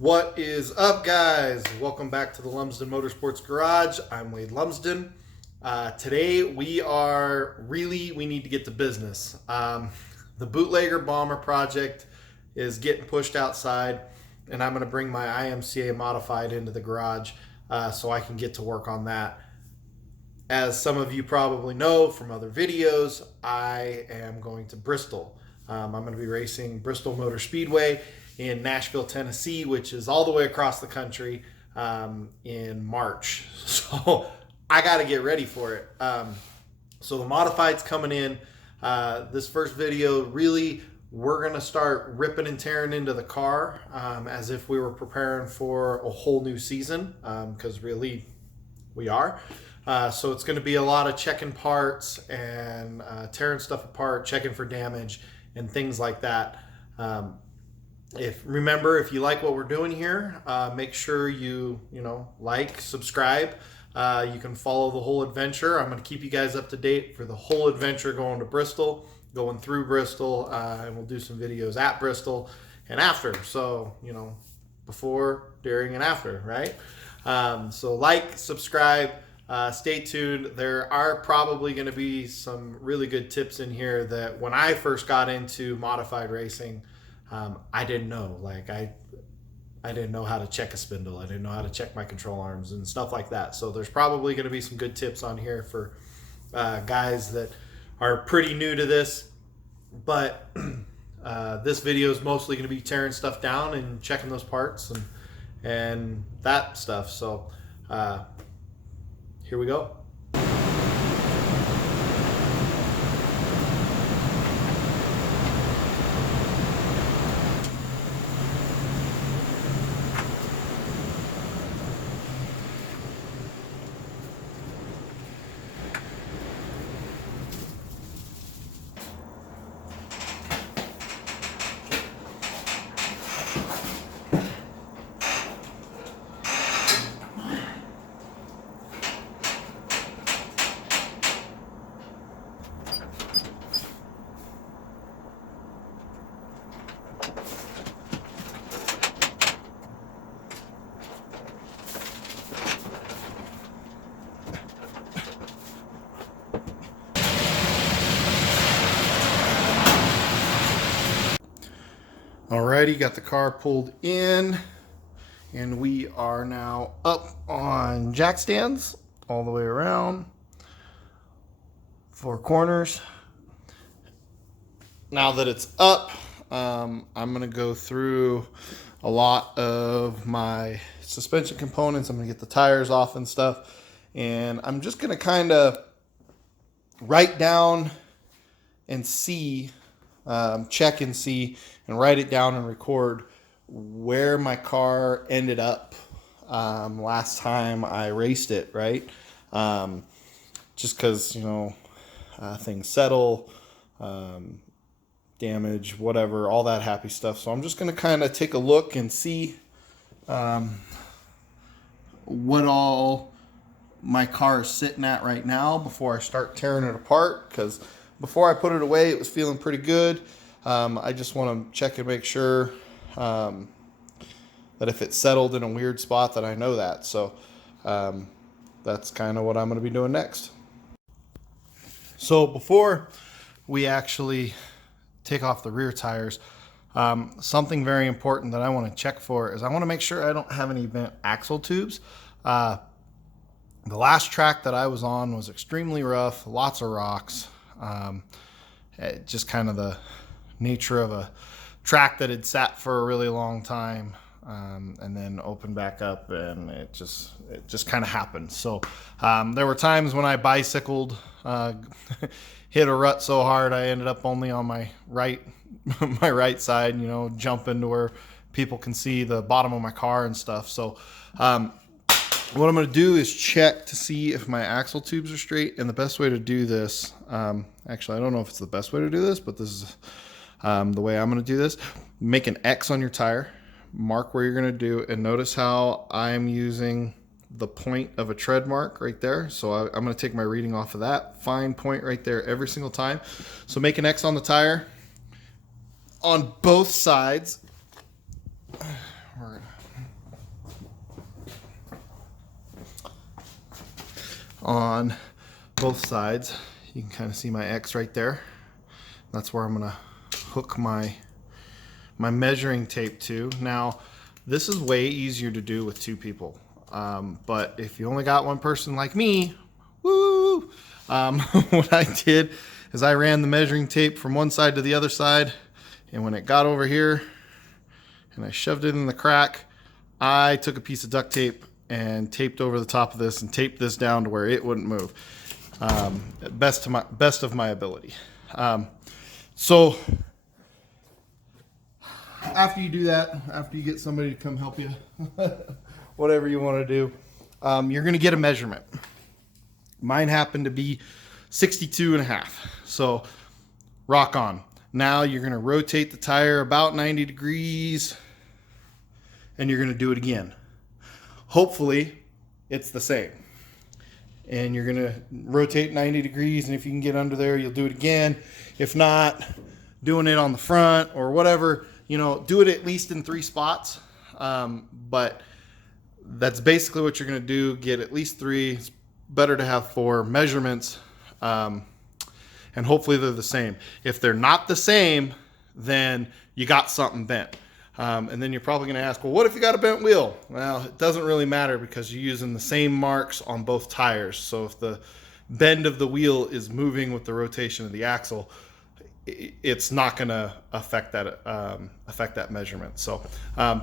What is up, guys? Welcome back to the Lumsden Motorsports Garage. I'm Wade Lumsden. Today we need to get to business. The Bootlegger Bomber project is getting pushed outside, and I'm going to bring my IMCA modified into the garage so I can get to work on that. As some of you probably know from other videos, I am going to Bristol. I'm going to be racing Bristol Motor Speedway in Nashville, Tennessee, which is all the way across the country, in March. So I got to get ready for it. So the modified's coming in. This first video, really, we're going to start ripping and tearing into the car as if we were preparing for a whole new season, because really we are. So it's going to be a lot of checking parts and tearing stuff apart, checking for damage and things like that. If you like what we're doing here, make sure you like, subscribe. You can follow the whole adventure. I'm going to keep you guys up to date for the whole adventure going to Bristol, going through Bristol, and we'll do some videos at Bristol and after. So, before, during, and after, right? So like, subscribe, stay tuned. There are probably going to be some really good tips in here that when I first got into modified racing, I didn't know. I didn't know how to check a spindle. I didn't know how to check my control arms and stuff like that. So there's probably going to be some good tips on here for guys that are pretty new to this. But this video is mostly going to be tearing stuff down and checking those parts and that stuff. So here we go. Alrighty, got the car pulled in, and we are now up on jack stands all the way around, 4 corners. Now that it's up, I'm going to go through a lot of my suspension components. I'm going to get the tires off and stuff, and I'm just going to kind of write down and see, check and see, and write it down and record where my car ended up last time I raced it, right? Just because, things settle, damage, whatever, all that happy stuff. So I'm just going to kind of take a look and see what all my car is sitting at right now before I start tearing it apart, because before I put it away, it was feeling pretty good. I just want to check and make sure that if it's settled in a weird spot that I know that. So that's kind of what I'm going to be doing next. So before we actually take off the rear tires, something very important that I want to check for is I want to make sure I don't have any bent axle tubes. The last track that I was on was extremely rough, lots of rocks. Just kind of the nature of a track that had sat for a really long time, and then opened back up, and it just kind of happened. So there were times when I bicycled, hit a rut so hard I ended up only on my right side, jumping to where people can see the bottom of my car and stuff. So what I'm going to do is check to see if my axle tubes are straight, and the best way to do this, actually I don't know if it's the best way to do this, but this is the way I'm going to do this. Make an X on your tire, mark where you're going to do, and notice how I'm using the point of a tread mark right there. So I'm going to take my reading off of that fine point right there every single time. So make an X on the tire on both sides. on both sides. You can kind of see my X right there. That's where I'm gonna hook my measuring tape to. Now, this is way easier to do with two people. But if you only got one person like me, woo! What I did is I ran the measuring tape from one side to the other side, and when it got over here and I shoved it in the crack, I took a piece of duct tape and taped over the top of this and taped this down to where it wouldn't move. Best of my ability. So after you do that, after you get somebody to come help you, whatever you want to do, you're going to get a measurement. Mine happened to be 62.5. So rock on. Now you're going to rotate the tire about 90 degrees and you're going to do it again. Hopefully it's the same. And you're going to rotate 90 degrees, and if you can get under there, you'll do it again. If not, doing it on the front or whatever, do it at least in 3 spots. But that's basically what you're going to do. Get at least 3. It's better to have 4 measurements, and hopefully they're the same. If they're not the same, then you got something bent. And then you're probably going to ask, well, what if you got a bent wheel? Well, it doesn't really matter because you're using the same marks on both tires. So if the bend of the wheel is moving with the rotation of the axle, it's not going to affect that measurement. So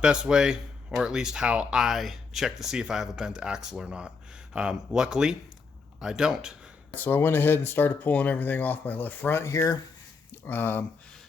best way, or at least how I check to see if I have a bent axle or not. Luckily, I don't. So I went ahead and started pulling everything off my left front here.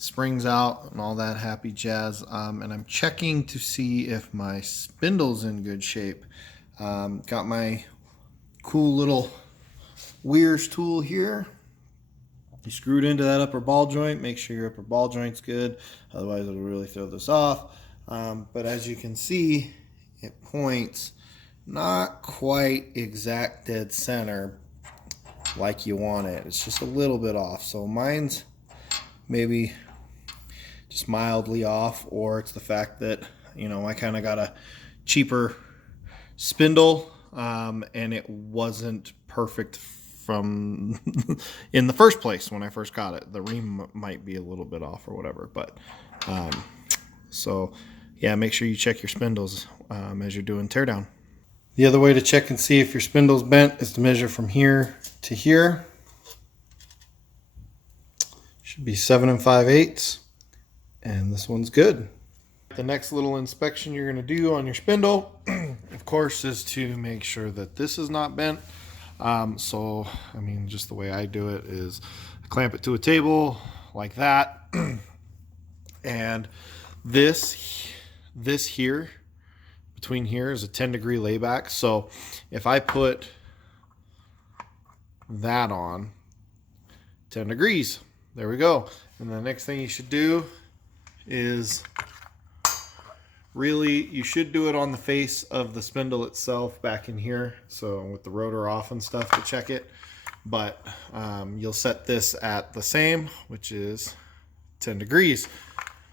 Springs out and all that happy jazz. And I'm checking to see if my spindle's in good shape. Got my cool little Weir's tool here. You screw it into that upper ball joint. Make sure your upper ball joint's good. Otherwise it'll really throw this off. But as you can see, it points not quite exact dead center like you want it. It's just a little bit off. So mine's maybe just mildly off, or it's the fact that I kind of got a cheaper spindle and it wasn't perfect from in the first place when I first got it. The ream might be a little bit off or whatever, but so yeah, make sure you check your spindles as you're doing teardown. The other way to check and see if your spindle's bent is to measure from here to here. Should be 7 5/8, and this one's good. The next little inspection you're going to do on your spindle, of course, is to make sure that this is not bent. So, I mean, just the way I do it is I clamp it to a table like that, and this here, between here, is a 10-degree layback. So if I put that on 10 degrees, there we go. And the next thing you should do is you should do it on the face of the spindle itself back in here. So with the rotor off and stuff to check it. But you'll set this at the same, which is 10 degrees.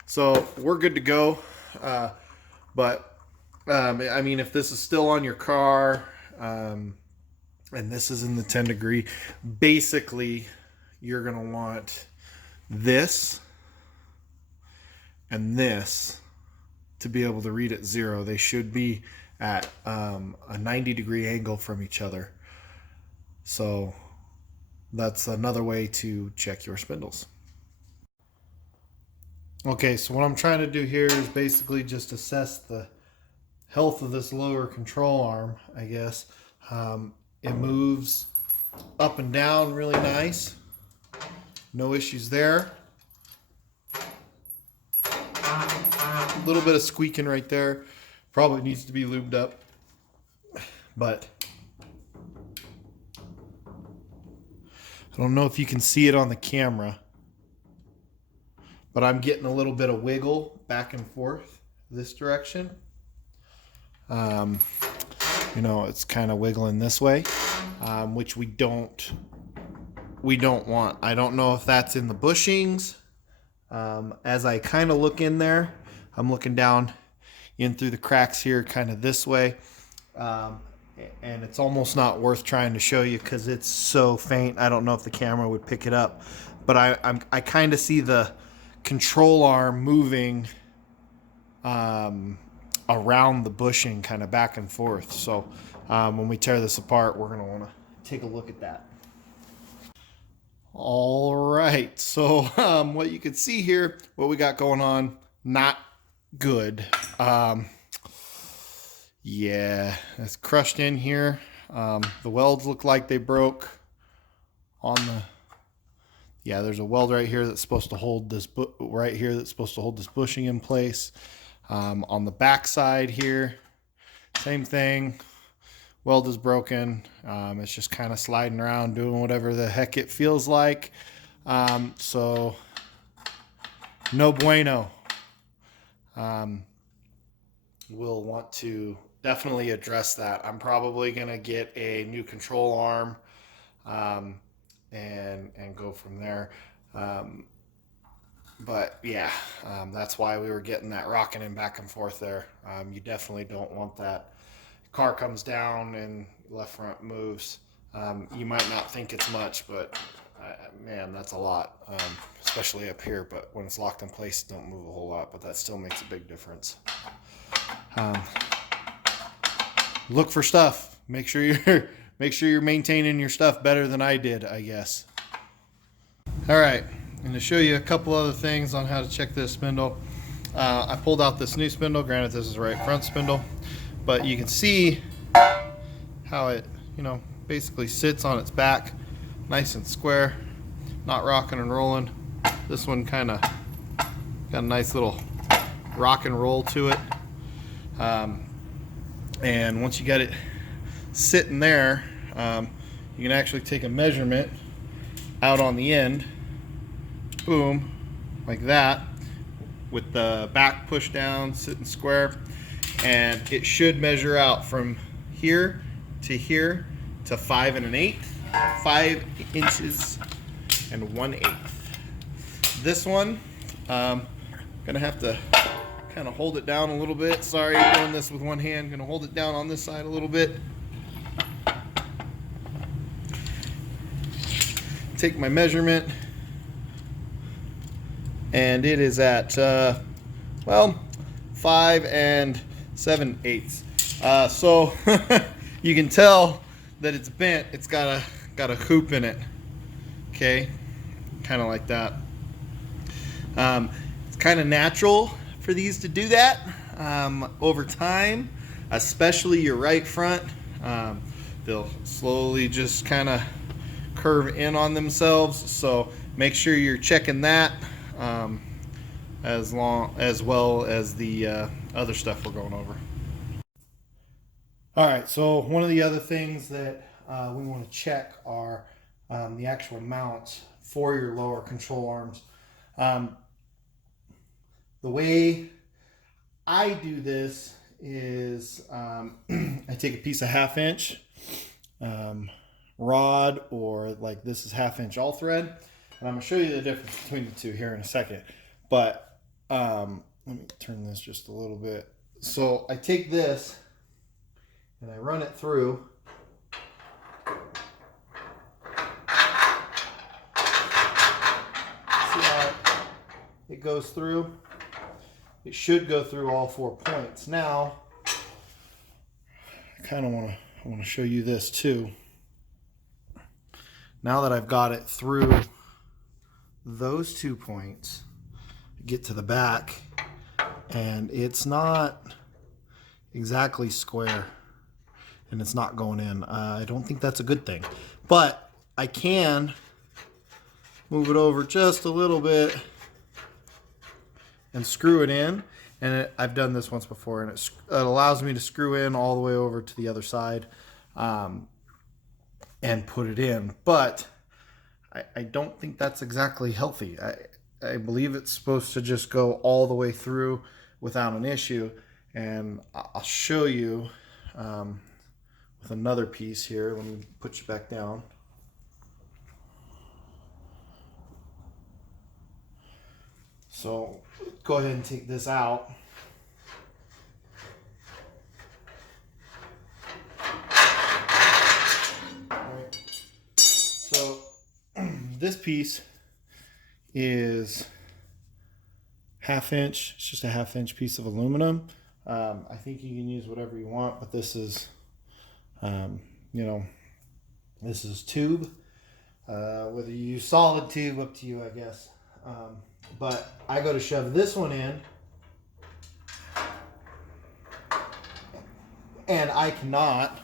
So we're good to go. I mean, if this is still on your car and this is in the 10 degree, basically you're going to want this and this to be able to read at 0. They should be at a 90-degree angle from each other. So that's another way to check your spindles. Okay, so what I'm trying to do here is basically just assess the health of this lower control arm, I guess. It moves up and down really nice. No issues there. A little bit of squeaking right there. Probably needs to be lubed up. But I don't know if you can see it on the camera, but I'm getting a little bit of wiggle back and forth this direction. It's kind of wiggling this way, which we don't want. I don't know if that's in the bushings. As I kind of look in there, I'm looking down in through the cracks here, kind of this way. and it's almost not worth trying to show you because it's so faint. I don't know if the camera would pick it up, but I kind of see the control arm moving around the bushing, kind of back and forth. So when we tear this apart, we're going to want to take a look at that. All right, so what you can see here, what we got going on, not good. Yeah, it's crushed in here. The welds look like they broke on the, yeah, there's a weld right here that's supposed to hold this, right here that's supposed to hold this bushing in place. On the back side here, same thing. Weld is broken. It's just kind of sliding around, doing whatever the heck it feels like. So no bueno. We'll want to definitely address that. I'm probably going to get a new control arm and go from there. But yeah, that's why we were getting that rocking and back and forth there. You definitely don't want that. Car comes down and left front moves. You might not think it's much, but man, that's a lot, especially up here. But when it's locked in place, it don't move a whole lot, but that still makes a big difference. Look for stuff. Make sure you're maintaining your stuff better than I did, I guess. All right, and to show you a couple other things on how to check this spindle, I pulled out this new spindle. Granted, this is the right front spindle, but you can see how it, basically sits on its back, nice and square, not rocking and rolling. This one kind of got a nice little rock and roll to it. And once you got it sitting there, you can actually take a measurement out on the end, boom, like that, with the back pushed down, sitting square, and it should measure out from here to 5 1/8, 5 inches and 1/8. This one, gonna have to kind of hold it down a little bit. Sorry, doing this with one hand. Gonna hold it down on this side a little bit. Take my measurement, and it is at 5 7/8. So you can tell that it's bent. It's got a hoop in it. Okay, kind of like that. It's kind of natural for these to do that over time, especially your right front. They'll slowly just kind of curve in on themselves, so make sure you're checking that as well as the other stuff we're going over. All right, so one of the other things that we want to check are the actual mounts for your lower control arms. The way I do this is I take a piece of 1/2 inch rod, or like this is 1/2 inch all thread, and I'm gonna show you the difference between the two here in a second. But let me turn this just a little bit. So I take this and I run it through. See how it goes through? It should go through all 4 points. Now, I kind of want to show you this too. Now that I've got it through those 2 points, get to the back, and it's not exactly square, and it's not going in. I don't think that's a good thing, but I can move it over just a little bit and screw it in. And I've done this once before, and it allows me to screw in all the way over to the other side and put it in. But I don't think that's exactly healthy. I believe it's supposed to just go all the way through without an issue. And I'll show you with another piece here. Let me put you back down. So go ahead and take this out. this piece is 1/2 inch. It's just a 1/2 inch piece of aluminum. I think you can use whatever you want, but this is, this is tube. Whether you use solid tube, up to you, I guess. But I go to shove this one in, and I cannot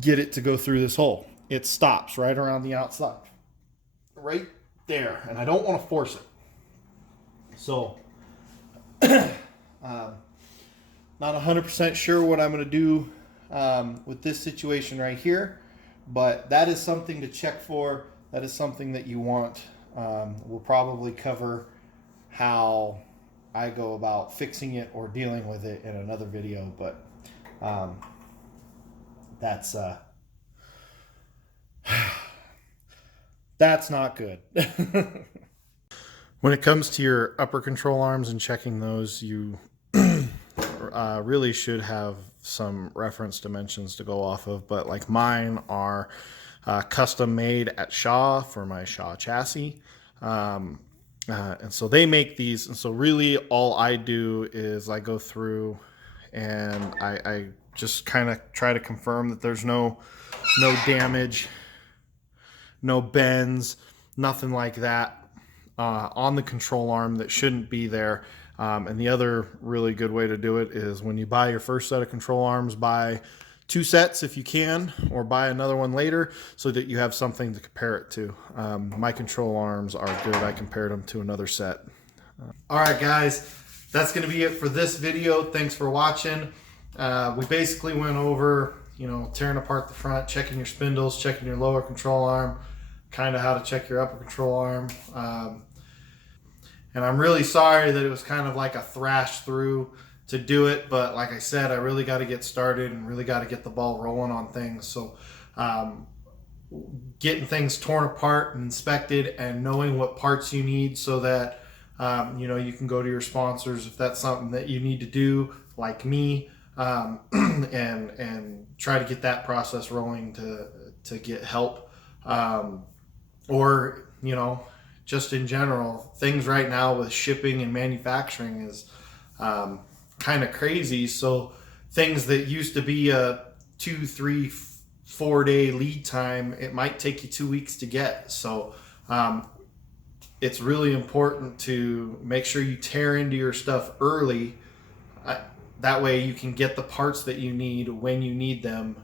get it to go through this hole. It stops right around the outside, right there, and I don't want to force it. So, not 100% sure what I'm going to do with this situation right here, but that is something to check for. That is something that you want. We'll probably cover how I go about fixing it or dealing with it in another video, but that's not good. When it comes to your upper control arms and checking those, you really should have some reference dimensions to go off of, but like mine are custom made at Shaw for my Shaw chassis. And so they make these, and so really all I do is I go through and I just kind of try to confirm that there's no damage, no bends, nothing like that on the control arm that shouldn't be there. And the other really good way to do it is when you buy your first set of control arms, buy 2 sets if you can, or buy another one later so that you have something to compare it to. My control arms are good. I compared them to another set. All right, guys, that's going to be it for this video. Thanks for watching. We basically went over, tearing apart the front, checking your spindles, checking your lower control arm, kind of how to check your upper control arm. And I'm really sorry that it was kind of like a thrash through to do it, but like I said, I really got to get started and really got to get the ball rolling on things. So getting things torn apart and inspected and knowing what parts you need so that you can go to your sponsors if that's something that you need to do, like me, and try to get that process rolling to get help, or just in general, things right now with shipping and manufacturing is kind of crazy. So things that used to be a 2, 3, 4 day lead time, it might take you 2 weeks to get. So it's really important to make sure you tear into your stuff early. That way you can get the parts that you need when you need them,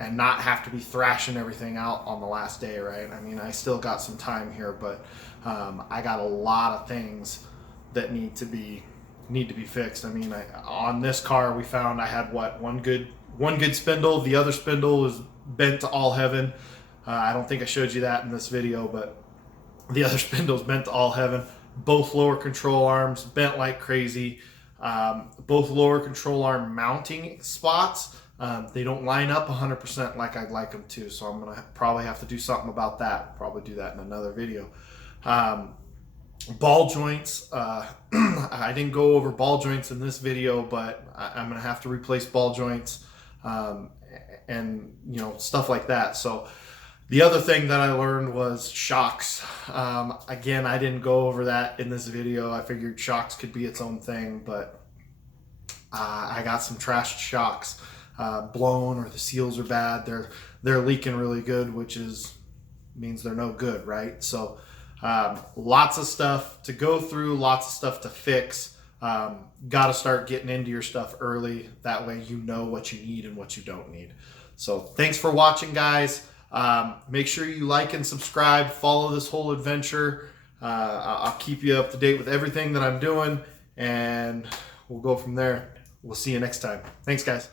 and not have to be thrashing everything out on the last day, right? I mean, I still got some time here, but I got a lot of things that need to be fixed. I mean, on this car we found I had one good spindle. The other spindle was bent to all heaven. I don't think I showed you that in this video, but the other spindle's bent to all heaven. Both lower control arms bent like crazy. Both lower control arm mounting spots, they don't line up 100% like I'd like them to, so I'm gonna probably have to do something about that. Probably do that in another video. Ball joints, I didn't go over ball joints in this video, but I'm gonna have to replace ball joints, and stuff like that. So the other thing that I learned was shocks. Again, I didn't go over that in this video. I figured shocks could be its own thing, but I got some trashed shocks, blown, or the seals are bad. They're leaking really good, which means they're no good, right? So lots of stuff to go through, lots of stuff to fix. Got to start getting into your stuff early. That way you know what you need and what you don't need. So thanks for watching, guys. Make sure you like and subscribe, follow this whole adventure. I'll keep you up to date with everything that I'm doing, and we'll go from there. We'll see you next time. Thanks, guys.